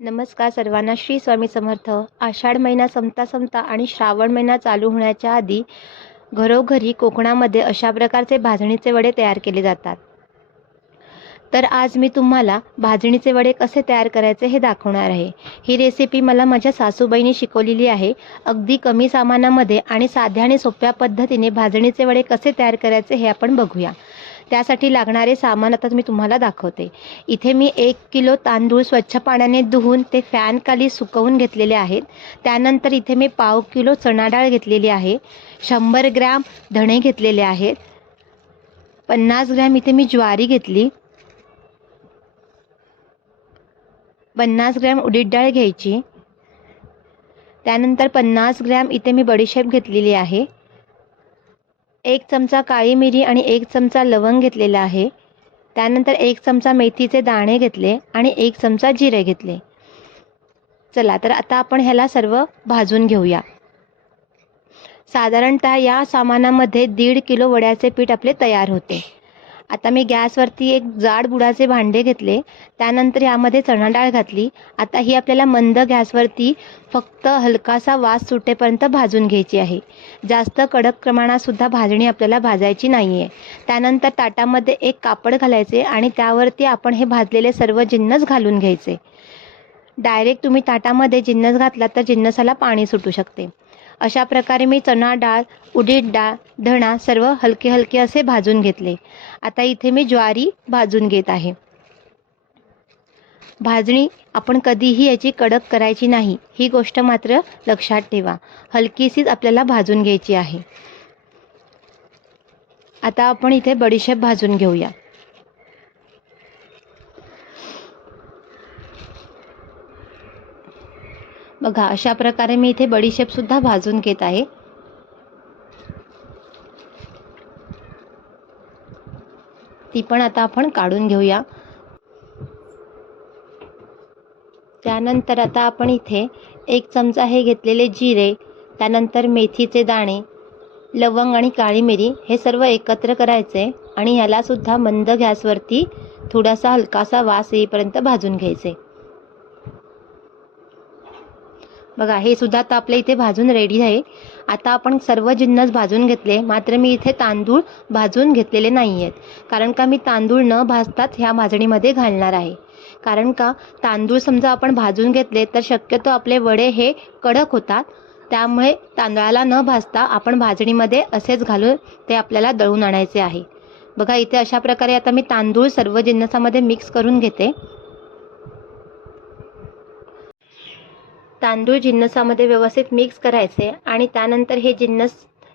नमस्कार सर्वांना श्री स्वामी समर्थ. आषाढ महिना संपता संपता आणि श्रावण महिना चालू होण्याच्या आधी घरोघरी कोकणामध्ये अशा प्रकारचे भाजणीचे वडे तयार केले जातात. तर आज मी तुम्हाला भाजणीचे वडे कसे तयार करायचे हे दाखवणार आहे. ही रेसिपी मला माझ्या सासूबाईंनी शिकवलेली आहे. अगदी कमी सामानामध्ये आणि साध्या आणि सोप्या पद्धतीने भाजणीचे वडे कसे तयार करायचे हे आपण बघूया. त्यासाठी लागणारे सामान आता मी तुम्हाला दाखवते. इथे मी एक किलो तांदूळ स्वच्छ पाण्याने धुवून ते फॅनखाली सुकवून घेतलेले आहेत. त्यानंतर इथे मी पाव किलो चणा डाळ घेतलेली आहे. शंभर ग्रॅम धणे घेतलेले आहेत. पन्नास ग्रॅम इथे मी ज्वारी घेतली. पन्नास ग्रॅम उडीद डाळ घ्यायची. त्यानंतर पन्नास ग्रॅम इथे मी बडीशेप घेतलेली आहे. एक चमचा काळी मिरी आणि एक चमचा लवंग घेतलेला आहे. त्यानंतर एक चमचा मेथीचे दाणे घेतले आणि एक चमचा जिरे घेतले. चला तर आता आपण ह्याला सर्व भाजून घेऊया. साधारणतः या सामानामध्ये दीड किलो वड्याचे पीठ आपले तयार होते. आता मी गॅसवरती एक जाड बुडाचे भांडे घेतले त्यानंतर यामध्ये चणा डाळ घातली. आता ही आपल्याला मंद गॅसवरती फक्त हलकासा वास सुटेपर्यंत भाजून घ्यायची आहे. जास्त कडक प्रमाणातसुद्धा भाजणी आपल्याला भाजायची नाही आहे त्यानंतर ताटामध्ये एक कापड घालायचे आणि त्यावरती आपण हे भाजलेले सर्व जिन्नस घालून घ्यायचे. डायरेक्ट तुम्ही ताटामध्ये जिन्नस घातला तर जिन्नसाला पाणी सुटू शकते. अशा प्रकारे मी चणा डाळ उडीद डाळ धणा सर्व हलके हलके असे भाजून घेतले. आता इथे मी ज्वारी भाजून घेत आहे. भाजणी आपण कधीही याची कडक करायची नाही. ही गोष्ट मात्र लक्षात ठेवा. हलकीशीच आपल्याला भाजून घ्यायची आहे. आता आपण इथे बडीशेप भाजून घेऊया. बघा अशा प्रकारे मी इथे बडीशेपसुद्धा भाजून घेत आहे. ती पण आता आपण काढून घेऊया. त्यानंतर आता आपण इथे एक चमचा हे घेतलेले जिरे त्यानंतर मेथीचे दाणे लवंग आणि काळी मिरी हे सर्व एकत्र करायचे आणि ह्यालासुद्धा मंद गॅसवरती थोडासा हलकासा वास येईपर्यंत भाजून घ्यायचे. बघा हे सुद्धा आता आपल्या इथे भाजून रेडी आहे. आता आपण सर्व जिन्नस भाजून घेतले मात्र मी इथे तांदूळ भाजून घेतलेले नाही आहेत कारण का मी तांदूळ न भाजताच ह्या भाजणीमध्ये घालणार आहे. कारण का तांदूळ समजा आपण भाजून घेतले तर शक्यतो आपले वडे हे कडक होतात. त्यामुळे तांदळाला न भाजता आपण भाजणीमध्ये असेच घालून ते आपल्याला दळून आणायचे आहे. बघा इथे अशा प्रकारे आता मी तांदूळ सर्व जिन्नसामध्ये मिक्स करून घेते. तांदूळ जिन्नसामध्ये व्यवस्थित मिक्स करायचे आणि त्यानंतर हे जिन्नस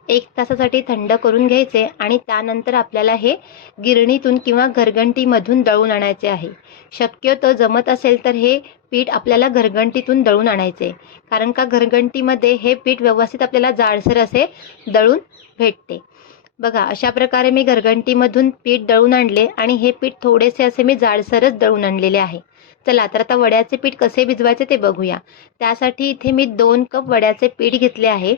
एक तासासाठी थंड करून घ्यायचे आणि त्यानंतर आपल्याला हे गिरणीतून किंवा घरघंटीमधून दळून आणायचे आहे. शक्यतो जमत असेल तर हे पीठ आपल्याला घरघंटीतून दळून आणायचे. कारण का घरघंटीमध्ये हे पीठ व्यवस्थित आपल्याला जाडसर असे दळून भेटते. बघा अशा प्रकारे मी घरघंटीमधून पीठ दळून आणले आणि हे पीठ थोडेसे असे मी जाडसरच दळून आणलेले आहे. चला तर आता वड्याचे पीठ कसे भिजवायचे ते बघूया. त्यासाठी इथे मी दोन कप वड्याचे पीठ घेतले आहे.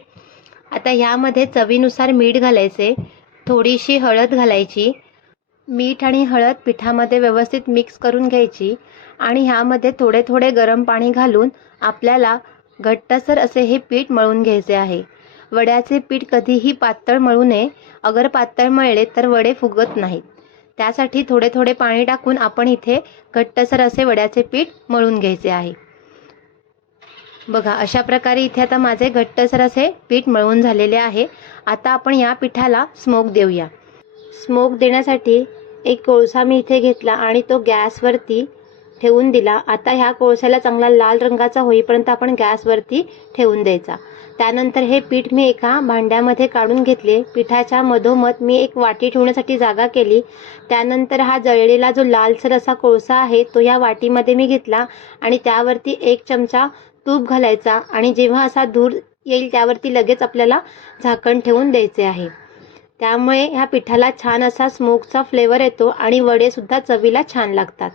आता ह्यामध्ये चवीनुसार मीठ घालायचे थोडीशी हळद घालायची मीठ आणि हळद पिठामध्ये व्यवस्थित मिक्स करून घ्यायची आणि ह्यामध्ये थोडे थोडे गरम पाणी घालून आपल्याला घट्टसर असे हे पीठ मळून घ्यायचे आहे. वड्याचे पीठ कधीही पातळ मळू नये. अगर पातळ मळले तर वडे फुगत नाहीत. त्यासाठी थोडे थोडे पाणी टाकून आपण इथे घट्टसर असे वड्याचे पीठ मळून घ्यायचे आहे. बघा अशा प्रकारे इथे आता माझे घट्टसर असे पीठ मळून झालेले आहे. आता आपण या पिठाला स्मोक देऊया. स्मोक देण्यासाठी एक कोळसा मी इथे घेतला आणि तो गॅसवरती ठेवून दिला. आता ह्या कोळशाला चांगला लाल रंगाचा होईपर्यंत आपण गॅसवरती ठेवून द्यायचा. त्यानंतर हे पीठ मी एका भांड्यामध्ये काढून घेतले. पिठाच्या मधोमध मी एक वाटी ठेवण्यासाठी जागा केली. त्यानंतर हा जळलेला जो लालसर असा कोळसा आहे तो या वाटीमध्ये मी घेतला आणि त्यावरती एक चमचा तूप घालायचा आणि जेव्हा असा धूर येईल त्यावरती लगेच आपल्याला झाकण ठेवून द्यायचे आहे. त्यामुळे ह्या पिठाला छान असा स्मोकचा फ्लेवर येतो आणि वडेसुद्धा चवीला छान लागतात.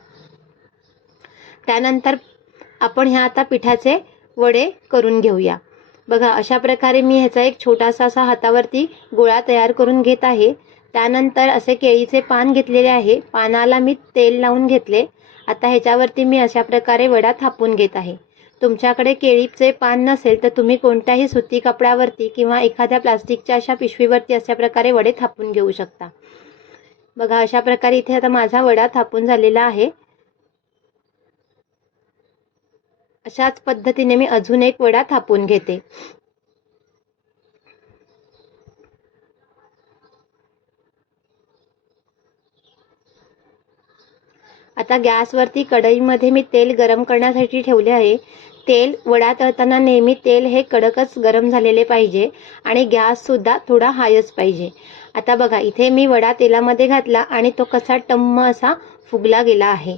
त्यानंतर आपण ह्या आता पिठाचे वडे करून घेऊया. बघा अशा प्रकारे मी ह्याचा एक छोटासा असा हातावरती गोळा तयार करून घेत आहे. त्यानंतर असे केळीचे पान घेतलेले आहे. पानाला मी तेल लावून घेतले. आता ह्याच्यावरती मी अशा प्रकारे वडा थापून घेत आहे. तुमच्याकडे केळीचे पान नसेल तर तुम्ही कोणत्याही सुती कपड्यावरती किंवा एखाद्या प्लास्टिकच्या अशा पिशवीवरती अशा प्रकारे वडे थापून घेऊ शकता. बघा अशा प्रकारे इथे आता माझा वडा थापून झालेला आहे. अशाच पद्धतीने मी अजून एक वडा थापून घेते. आता गॅसवरती कढईमध्ये मी तेल गरम करण्यासाठी ठेवले आहे. तेल वडा तळताना नेहमी तेल हे कडकच गरम झालेले पाहिजे आणि गॅससुद्धा थोडा हायच पाहिजे. आता बघा इथे मी वडा तेलामध्ये घातला आणि तो कसा टम्म असा फुगला गेला आहे.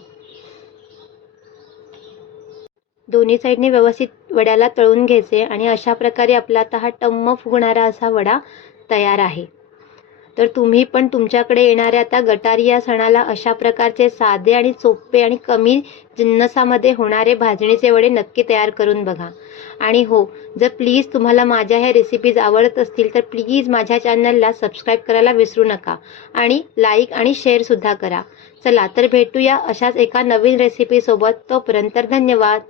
दोन्ही साईडने व्यवस्थित वड्याला तळून घ्यायचे आणि अशा प्रकारे आपला आता हा टम्म फुगणारा असा वडा तयार आहे. तर तुम्ही पण तुमच्याकडे येणाऱ्या आता गटारी या सणाला अशा प्रकारचे साधे आणि सोपे आणि कमी जिन्नसामध्ये होणारे भाजणीचे वडे नक्की तयार करून बघा. आणि हो जर प्लीज तुम्हाला माझ्या ह्या रेसिपीज आवडत असतील तर प्लीज माझ्या चॅनलला सबस्क्राईब करायला विसरू नका. आणि लाईक आणि शेअरसुद्धा करा. चला तर भेटूया अशाच एका नवीन रेसिपीसोबत तोपर्यंत धन्यवाद.